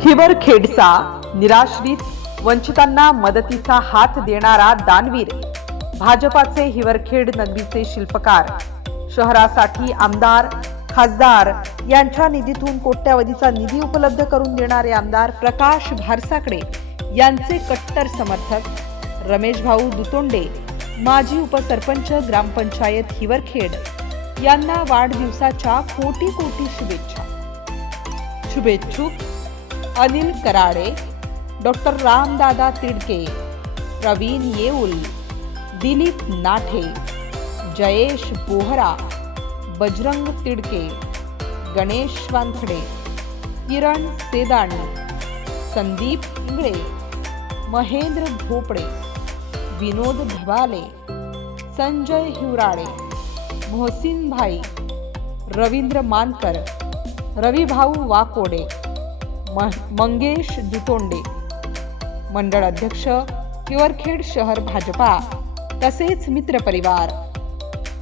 हिवरखेडचा निराश्रित वंचितांना मदतीचा हात देणारा दानवीर भाजपाचे हिवरखेड नगरीचे शिल्पकार शहरासाठी आमदार खासदार यांच्या निधीतून कोट्यावधीचा निधी उपलब्ध करून देणारे आमदार प्रकाश भारसाकडे यांचे कट्टर समर्थक रमेश भाऊ दुतोंडे माजी उपसरपंच ग्रामपंचायत हिवरखेड यांना वाढदिवसाच्या कोटी कोटी शुभेच्छा. शुभेच्छुक अनिल कराडे, डॉक्टर रामदादा तिडके, प्रवीण येऊल, दिलीप नाठे, जयेश बोहरा, बजरंग तिडके, गणेश वानखडे, किरण सेदाणी, संदीप इंगळे, महेंद्र भोपडे, विनोद धबाले संजय हिवराळे, मोहसिन भाई, रवींद्र मानकर, रविभाऊ वाकोडे म- मंगेश दुतोंडे. मंडळ अध्यक्ष किवरखेड शहर भाजपा. तसेच मित्रपरिवार.